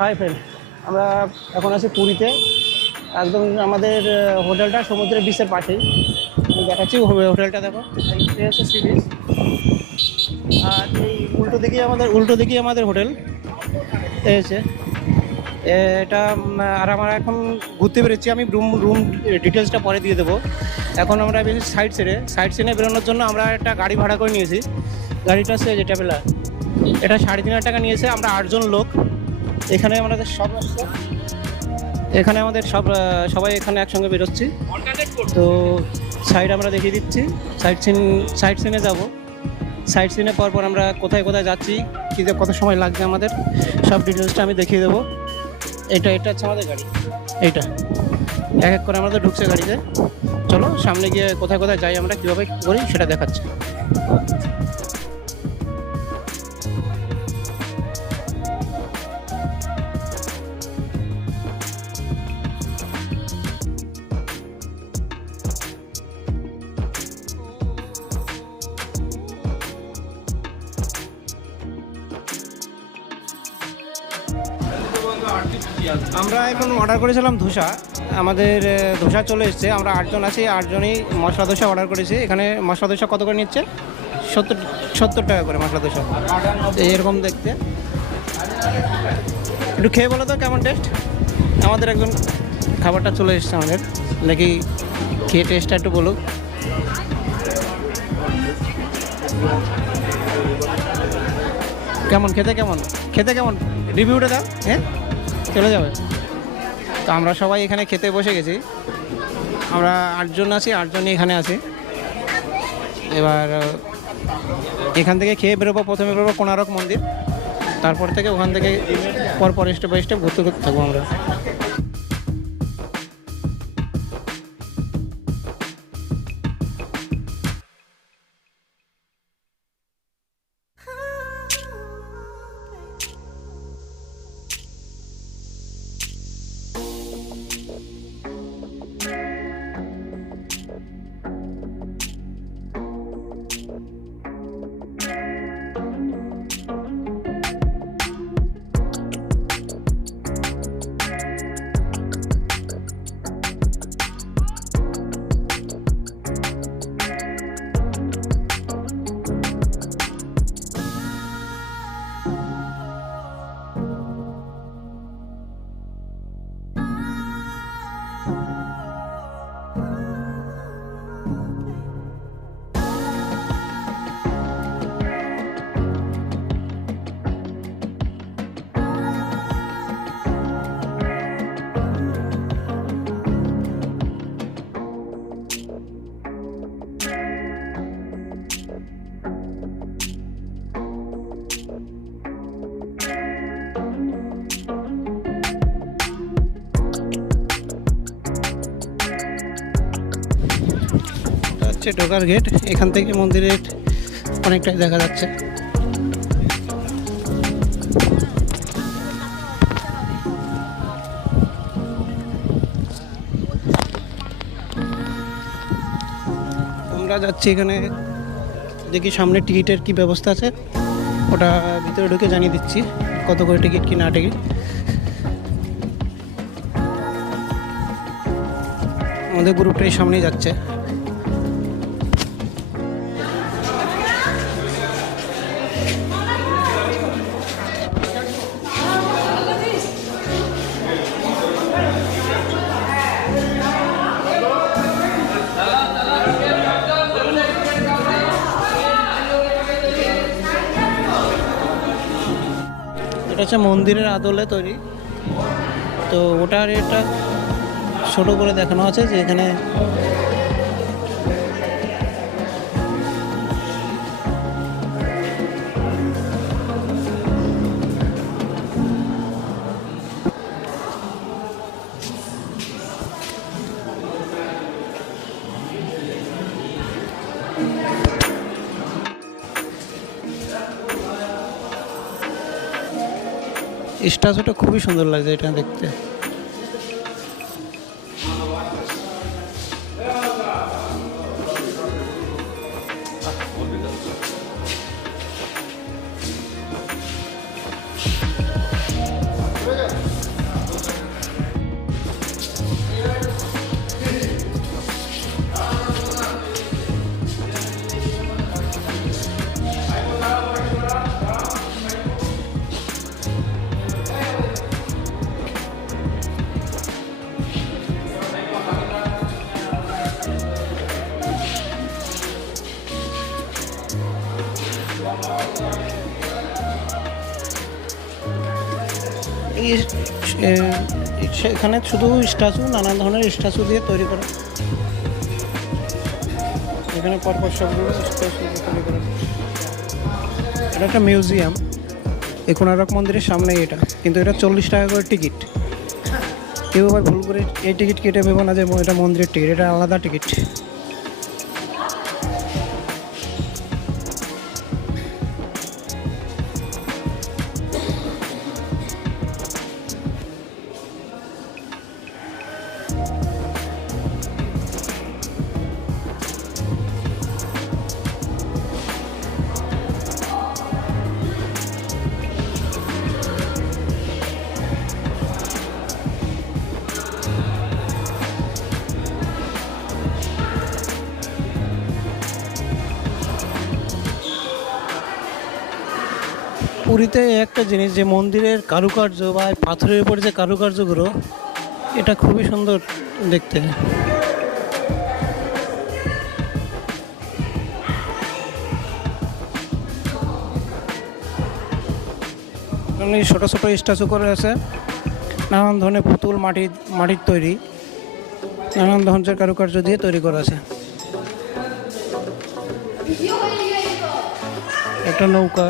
Hi friend, আমরা এখন আছি পুরীতে। একদম আমাদের হোটেলটা সমুদ্রের বিচের পাশেই। আমি দেখাচ্ছি হোটেলটা, দেখো এই হচ্ছে সি বিচ। আর এই উল্টো দিকেই আমাদের হোটেল। এই হচ্ছে এটা। আর আমরা এখন ঘুরতে বেরোচ্ছি। আমি রুম রুম ডিটেলসটা পরে দিয়ে দেবো। এখন আমরা বেশি সাইড সিনে বেরোনোর জন্য আমরা একটা গাড়ি ভাড়া করে নিয়েছি। গাড়িটা হচ্ছে যে ট্রাভেলার। এটা 3,500 টাকা নিয়েছে। আমরা 8 জন লোক। এখানে আমাদের সব আসছে। এখানে আমাদের সবাই এখানে একসঙ্গে বেরোচ্ছি। তো সাইড আমরা দেখিয়ে দিচ্ছি। সাইড সিনে যাব। সাইড সিনে পর আমরা কোথায় কোথায় যাচ্ছি, কী কত সময় লাগবে আমাদের, সব ডিটেলসটা আমি দেখিয়ে দেবো। এটা হচ্ছে আমাদের গাড়ি। এইটা এক এক করে আমাদের ঢুকছে গাড়িতে। চলো সামনে গিয়ে কোথায় কোথায় যাই, আমরা কীভাবে কী করি সেটা দেখাচ্ছি। আমরা এখন অর্ডার করেছিলাম ধোসা। আমাদের ধোসা চলে এসছে। আমরা 8 জন আছি, 8জনই মশলা ধোসা অর্ডার করেছি। এখানে মশলা ধোসা কত করে নিচ্ছে? 70 টাকা করে মশলা ধোসা। এরকম দেখতে। একটু খেয়ে বলো তো কেমন টেস্ট। আমাদের একজন খাবারটা চলে এসছে আমাদের, নাকি খেয়ে টেস্টটা একটু বলুক। কেমন খেতে কেমন রিভিউটা দাও। হ্যাঁ, চলে যাবে। তো আমরা সবাই এখানে খেতে বসে গেছি। আমরা 8 জন আছি, 8জনই এখানে আছি। এবার এখান থেকে খেয়ে বেরোবো। প্রথমে বেরোবো কোণারক মন্দির, তারপর থেকে ওখান থেকে পর স্টেপ বাই স্টেপ ঘুরতে ঘুরতে থাকবো আমরা। হচ্ছে ঢোকার গেট। এখান থেকে মন্দিরের অনেকটাই দেখা যাচ্ছে। আমরা যাচ্ছি এখানে, দেখি সামনে টিকিটের কি ব্যবস্থা আছে, ওটা ভিতরে ঢুকে জানিয়ে দিচ্ছি কত করে টিকিট কি না টিকিট। আমাদের গ্রুপটাই সামনেই যাচ্ছে। এটা হচ্ছে মন্দিরের আদলে তৈরি। তো ওটার এটা ছোটো করে দেখানো আছে যে এখানে স্ট্যাচুটা খুবই সুন্দর লাগছে এটা দেখতে। এই সেখানে শুধু স্ট্যাচু, নানান ধরনের স্ট্যাচু দিয়ে তৈরি করা। এখানে পরপর সবগুলো স্ট্যাচু দিয়ে তৈরি করা। এটা একটা মিউজিয়াম, এই কোণারক মন্দিরের সামনেই এটা, কিন্তু এটা 40 টাকা করে টিকিট। কেউ আবার ভুল করে এই টিকিট কেটে ভেবো না যে এটা মন্দিরের টিকিট, এটা আলাদা টিকিট। পুরীতে একটা জিনিস, যে মন্দিরের কারুকার্য বা পাথরের উপর যে কারুকার্যগুলো, এটা খুবই সুন্দর দেখতে। ছোট ছোট স্ট্যাচু করে আছে, নানান ধরনের পুতুল, মাটির তৈরি, নানান ধরনের কারুকার্য দিয়ে তৈরি করা আছে। একটা নৌকা,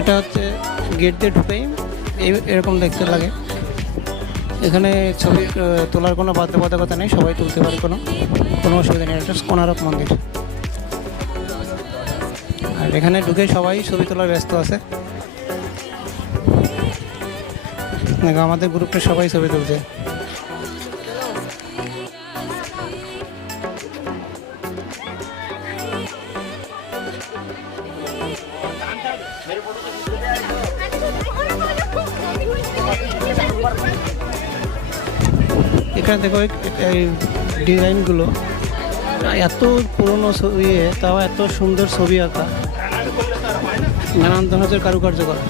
এটা হচ্ছে গেট দিয়ে ঢুকেই এরকম দেখতে লাগে। এখানে ছবি তোলার কোনো বাধ্যবাধকতা নেই, সবাই তুলতে পারে, কোনো অসুবিধা নেই। এটা কোণারক মন্দির, আর এখানে ঢুকে সবাই ছবি তোলার ব্যস্ত আছে। আমাদের গ্রুপে সবাই ছবি তুলছে। এখানে দেখো এই ডিজাইনগুলো, এত পুরনো ছবি, তাও এত সুন্দর ছবি আঁকা, নানান ধরনের কারুকার্য করা।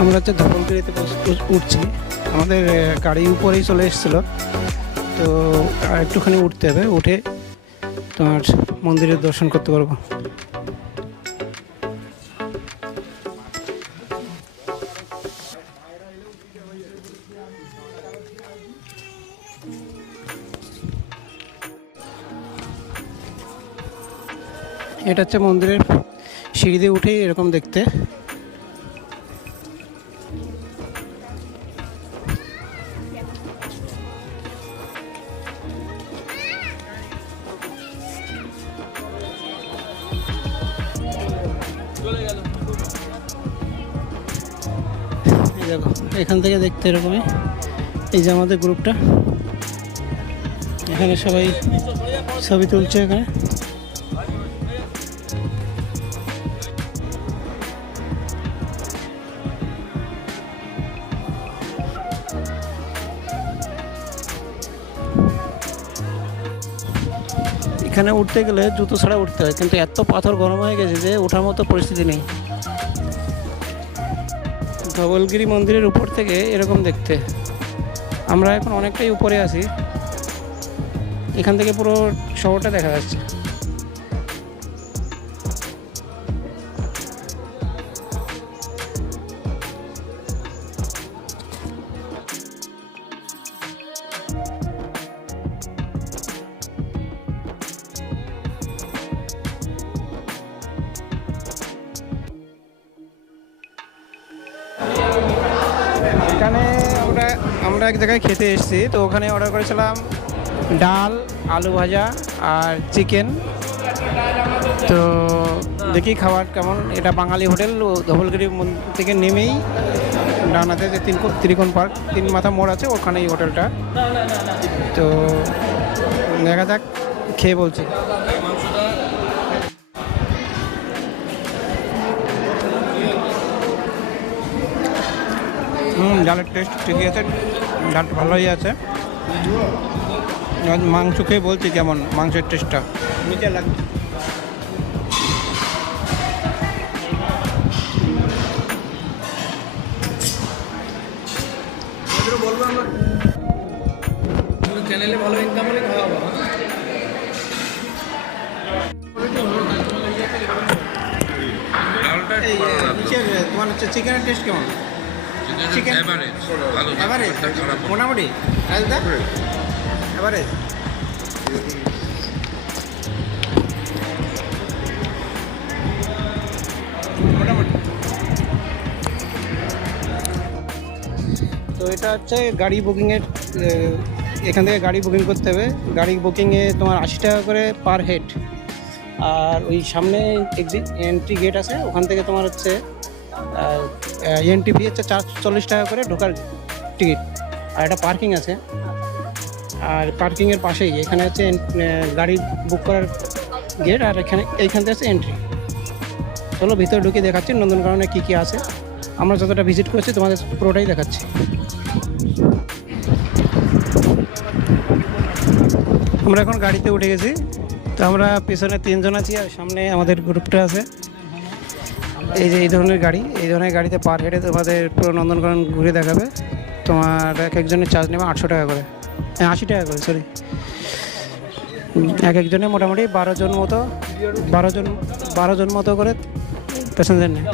আমরা হচ্ছে ধবলগিরিতে উঠছি, আমাদের গাড়ি উপরেই চলে এসেছিলো, তো আর একটুখানি উঠতে হবে, উঠে তোমার মন্দিরের দর্শন করতে পারবো। এটা হচ্ছে মন্দিরের সিঁড়ি দিয়ে উঠেই এরকম দেখতে। দেখো এখান থেকে দেখতে এরকমই, এই যে আমাদের গ্রুপটা, এখানে সবাই ছবি তুলছে। এখানে এখানে উঠতে গেলে জুতো ছাড়া উঠতে হয়, কিন্তু এত পাথর গরম হয়ে গেছে যে ওঠার মতো পরিস্থিতি নেই। ধবলগিরি মন্দিরের উপর থেকে এরকম দেখতে। আমরা এখন অনেকটাই উপরে আছি, এখান থেকে পুরো শহরটা দেখা যাচ্ছে। এখানে আমরা আমরা এক জায়গায় খেতে এসেছি, তো ওখানে অর্ডার করেছিলাম ডাল, আলু ভাজা আর চিকেন। তো দেখি খাবার কেমন। এটা বাঙালি হোটেল, ধবলগিরি থেকে নেমেই ডানাতে যে ত্রিকোণ পার্ক, 3 মাথা মোড় আছে, ওখানেই হোটেলটা। তো দেখা যাক, খেয়ে বলছি। ডালের টেস্ট ঠিকই আছে, ডালটা ভালোই আছে। মাংস খেয়ে বলছি কেমন মাংসের টেস্টটা। নিচে লাগছে। চ্যানেলে ভালো ইনকাম হলে খাওয়াবো। তোমার হচ্ছে চিকেনের টেস্ট কেমন? চিকেন এভারেজ, মোটামুটি এভারেজ। মোটামুটি। তো এটা হচ্ছে গাড়ি বুকিংয়ের, এখান থেকে গাড়ি বুকিং করতে হবে। গাড়ি বুকিংয়ে তোমার 80 টাকা করে পার হেড। আর ওই সামনে এন্ট্রি গেট আছে, ওখান থেকে তোমার হচ্ছে এন্ট্রি ফি হচ্ছে 40 টাকা করে ঢোকার টিকিট। আর একটা পার্কিং আছে, আর পার্কিংয়ের পাশেই এখানে হচ্ছে গাড়ি বুক করার গেট, আর এইখান থেকে হচ্ছে এন্ট্রি। চলো ভিতরে ঢুকে দেখাচ্ছি নন্দনকাননে কী কী আছে। আমরা যতটা ভিজিট করছি তোমাদের পুরোটাই দেখাচ্ছি। আমরা এখন গাড়িতে উঠে গেছি। তো আমরা পেছনে 3 জন আছি, আর সামনে আমাদের গ্রুপটা আছে। এই ধরনের গাড়িতে পার হেডে তোমাদের পুরো নন্দনকানন ঘুরে দেখাবে। তোমার এক একজনের চার্জ নেবে 800 টাকা করে, 80 টাকা করে, সরি। এক একজনে মোটামুটি 12 জন মতো করে প্যাসেঞ্জার নেয়।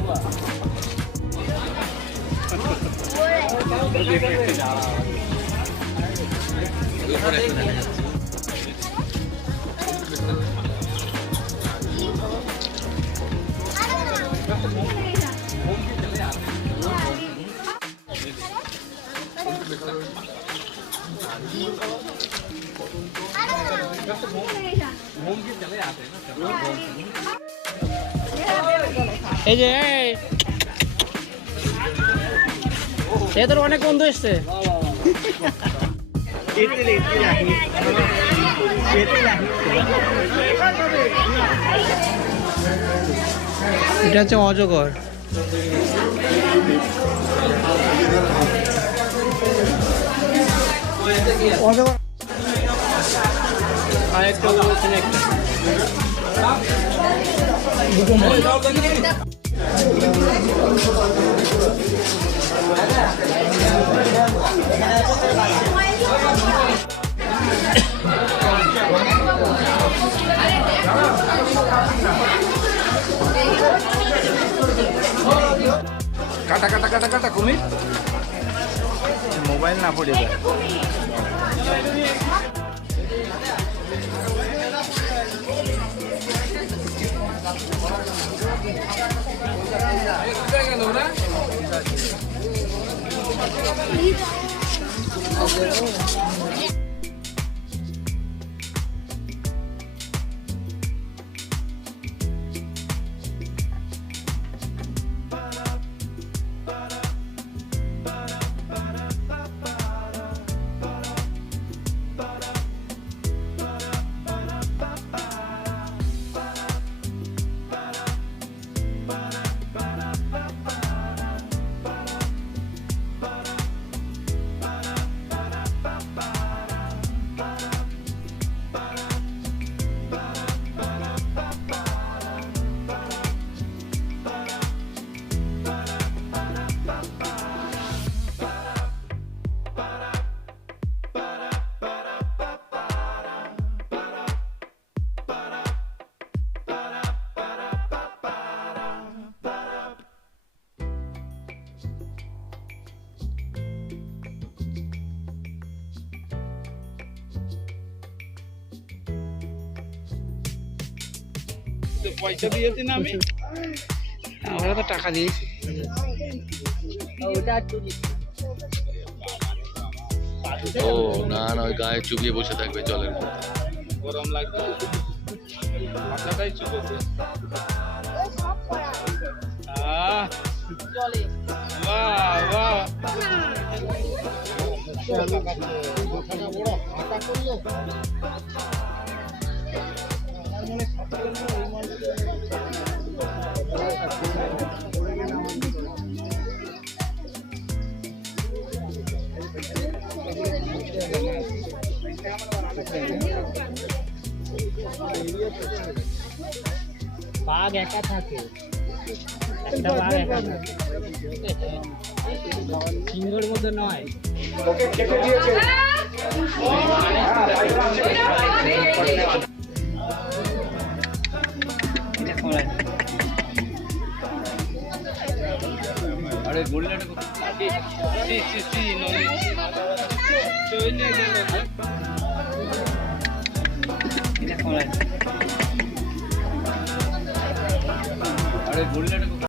এই যে এদের অনেক বন্ধু এসছে। এটা হচ্ছে অজগর। অজগর আর একটা কাটা কাটা কাটা কাটা কুমির মোবাইল না পড়ে যায়। পয়সা দিয়েছি না আমি, আমরা তো টাকা দিয়েছি। ও না না, ওই গায়ে চুবিয়ে বসে থাকবে জলের মধ্যে। গরম লাগবে, মাথাটাই চুপেছে। বাহ বাহ, বাঘ একা থাকে, একটা বাঘ একা থাকে, সিংহের মধ্যে নয়। আরে গোল্ডেন সি সি সি নলি চলে গেল। আরে গোল্ডেন